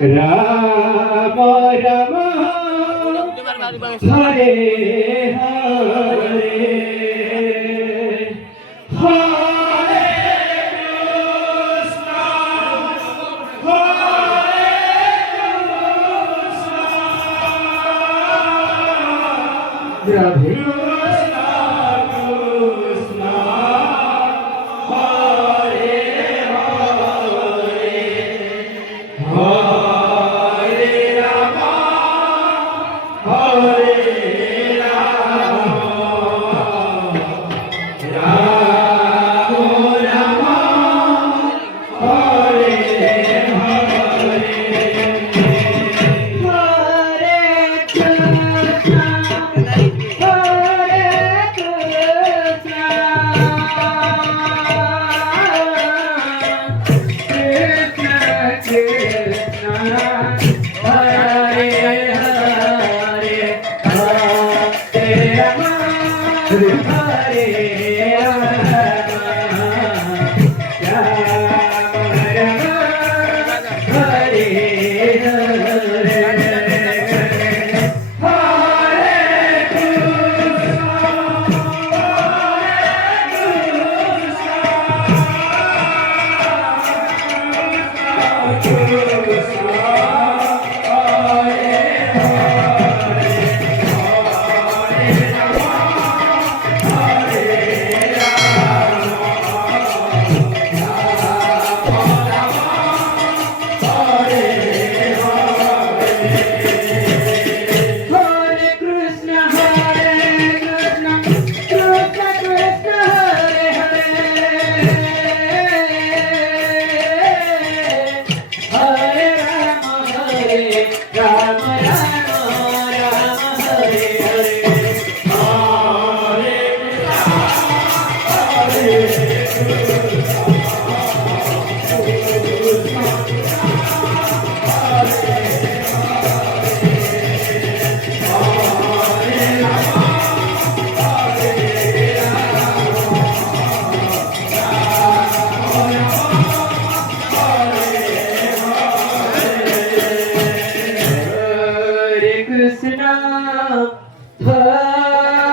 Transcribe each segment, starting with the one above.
Ram Ram Hare Hare Hare Krishna Radhe Krishna Krishna Hare Hare Hare Ram Hare Ram Ram Ram Hare Hare Hare Krishna Hare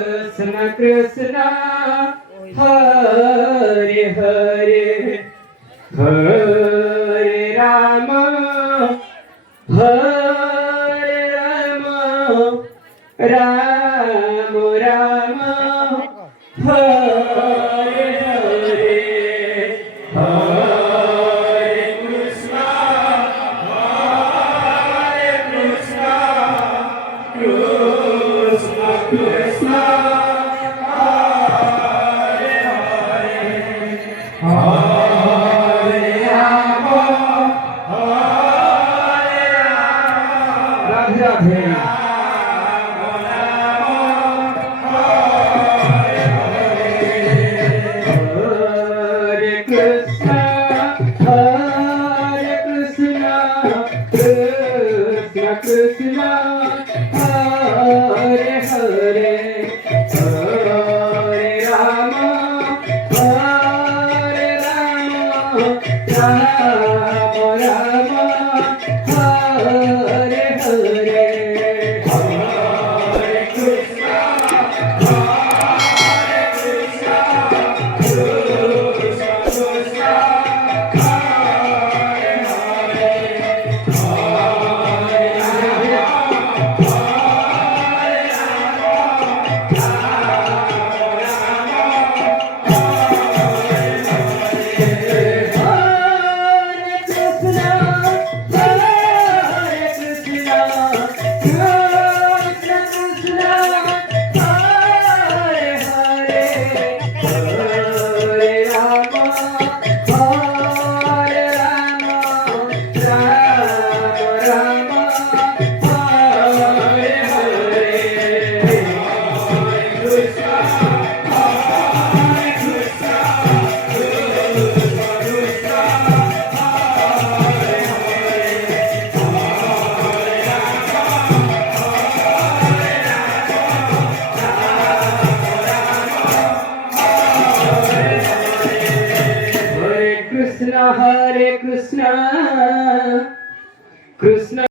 Krishna Krishna Krishna Hare Hare Hare Ram Hare Ram Ram Ram Hare Hare Hare Krishna Krishna Krishna Hare Hare Hare Ram Ram Ram Hare Hare Hare Krishna Krishna Krishna Hare Hare Hare Ram Ram Ram Hare Hare Hare Krishna Krishna Krishna Hare Hare Hare Ram Radhe Radhe Hare Krishna Krishna Krishna Hare Hare Hare Ram Ram Ram Hare Hare Hare Krishna Hare Krishna Hare Krishna Krishna